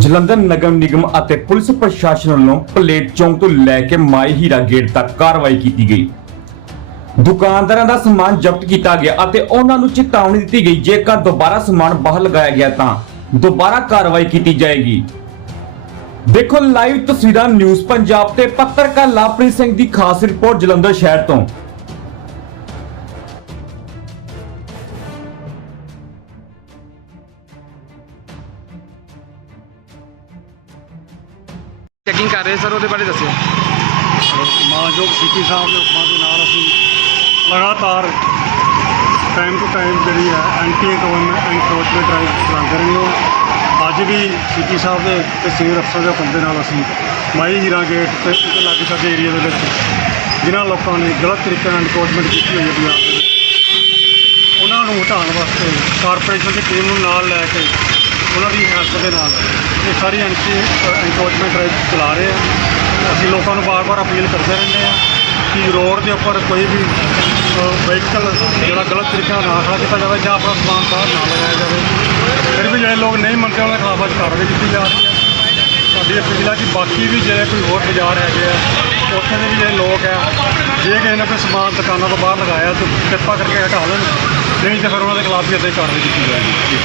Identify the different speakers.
Speaker 1: ਜਲੰਧਰ ਨਗਰ ਨਿਗਮ ਅਤੇ ਪੁਲਿਸ ਪ੍ਰਸ਼ਾਸਨ ਵੱਲੋਂ ਪਲੇਟ ਚੌਂਕ ਤੋਂ ਲੈ ਕੇ ਮਾਈ ਹੀਰਾ ਗੇਟ ਤੱਕ ਕਾਰਵਾਈ ਕੀਤੀ ਗਈ। ਦੁਕਾਨਦਾਰਾਂ ਦਾ ਸਮਾਨ ਜ਼ਬਤ ਕੀਤਾ ਗਿਆ ਅਤੇ ਉਹਨਾਂ ਨੂੰ ਚੇਤਾਵਨੀ ਦਿੱਤੀ ਗਈ, ਜੇਕਰ ਦੁਬਾਰਾ ਸਮਾਨ ਬਾਹਰ ਲਗਾਇਆ ਗਿਆ ਤਾਂ ਦੁਬਾਰਾ ਕਾਰਵਾਈ ਕੀਤੀ ਜਾਏਗੀ। ਦੇਖੋ ਲਾਈਵ ਤਸਵੀਰਾਂ ਨਿਊਜ਼ ਪੰਜਾਬ ਤੇ ਪੱਤਰਕਾਰ ਲਵਪ੍ਰੀਤ ਸਿੰਘ ਦੀ ਖਾਸ ਰਿਪੋਰਟ ਜਲੰਧਰ ਸ਼ਹਿਰ ਤੋਂ।
Speaker 2: ਚੈਕਿੰਗ ਕਰ ਰਹੇ ਸਰ ਉਹਦੇ ਬਾਰੇ ਦੱਸਿਓ।
Speaker 3: ਮਾਨਯੋਗ ਸੀਪੀ ਸਾਹਿਬ ਦੇ ਹੁਕਮਾਂ ਦੇ ਨਾਲ ਅਸੀਂ ਲਗਾਤਾਰ ਟਾਈਮ ਟੂ ਟਾਈਮ ਜਿਹੜੀ ਹੈ ਐਂਟੀ ਐਨਕਰੋਚਮੈਂਟ ਡਰਾਈਵ ਚਲਾਉਂਦੇ ਰਹੇ ਹਾਂ। ਅੱਜ ਵੀ ਸੀਪੀ ਸਾਹਿਬ ਦੇ ਤੇ ਸੀਨੀਅਰ ਅਫਸਰ ਦੇ ਹੁਕਮ ਦੇ ਨਾਲ ਅਸੀਂ ਮਾਈ ਹੀਰਾ ਗੇਟ ਤੇ ਉਹਦੇ ਲਾਗੇ ਸਾਡੇ ਏਰੀਆ ਦੇ ਵਿੱਚ ਜਿਨ੍ਹਾਂ ਲੋਕਾਂ ਨੇ ਗਲਤ ਤਰੀਕੇ ਨਾਲ ਐਨਕਰੋਚਮੈਂਟ ਕੀਤੀ ਹੋਈ ਹੈ ਪੰਜਾਬ ਦੇ ਵਿੱਚ, ਉਹਨਾਂ ਨੂੰ ਹਟਾਉਣ ਵਾਸਤੇ ਕਾਰਪੋਰੇਸ਼ਨ ਦੀ ਟੀਮ ਨੂੰ ਨਾਲ ਲੈ ਕੇ ਉਹਨਾਂ ਦੀ ਹੈਲਪ ਦੇ ਨਾਲ। ਇਹ ਸਾਰੀ ਐਂਟੀ ਐਨਕਰੋਚਮੈਂਟ ਡਰਾਈਵ ਚਲਾ ਰਹੇ ਆ। ਅਸੀਂ ਲੋਕਾਂ ਨੂੰ ਬਾਰ-ਬਾਰ ਅਪੀਲ ਕਰਦੇ ਰਹਿੰਦੇ ਆ ਕਿ ਰੋਡ ਦੇ ਉੱਪਰ ਕੋਈ ਵੀ ਵਹੀਕਲ ਜਿਹੜਾ ਗਲਤ ਤਰੀਕੇ ਨਾਲ ਨਾ ਖੜਾ ਕੀਤਾ ਜਾਵੇ ਜਾਂ ਆਪਣਾ ਸਮਾਨ ਬਾਹਰ ਨਾ ਲਗਾਇਆ ਜਾਵੇ। ਫਿਰ ਵੀ ਜਿਹੜੇ ਲੋਕ ਨਹੀਂ ਮੰਨਦੇ, ਉਹਨਾਂ ਦੇ ਖਿਲਾਫ ਅੱਜ ਕਾਰਵਾਈ ਕੀਤੀ ਜਾ ਰਹੀ ਹੈ। ਸਾਡੀ ਅਪੀਲ ਹੈ ਕਿ ਬਾਕੀ ਵੀ ਜਿਹੜੇ ਕੋਈ ਹੋਰ ਬਾਜ਼ਾਰ ਹੈਗੇ ਆ, ਉੱਥੇ ਦੇ ਵੀ ਜਿਹੜੇ ਲੋਕ ਆ, ਜੇ ਕਿਸੇ ਨੇ ਕੋਈ ਸਮਾਨ ਦੁਕਾਨਾਂ ਤੋਂ ਬਾਹਰ ਲਗਾਇਆ ਤਾਂ ਕਿਰਪਾ ਕਰਕੇ ਹਟਾ ਲੈਣ। ਨਹੀਂ ਤਾਂ ਫਿਰ ਉਹਨਾਂ ਦੇ ਖਿਲਾਫ ਵੀ ਇੱਦਾਂ ਕਾਰਵਾਈ ਕੀਤੀ ਜਾਏਗੀ।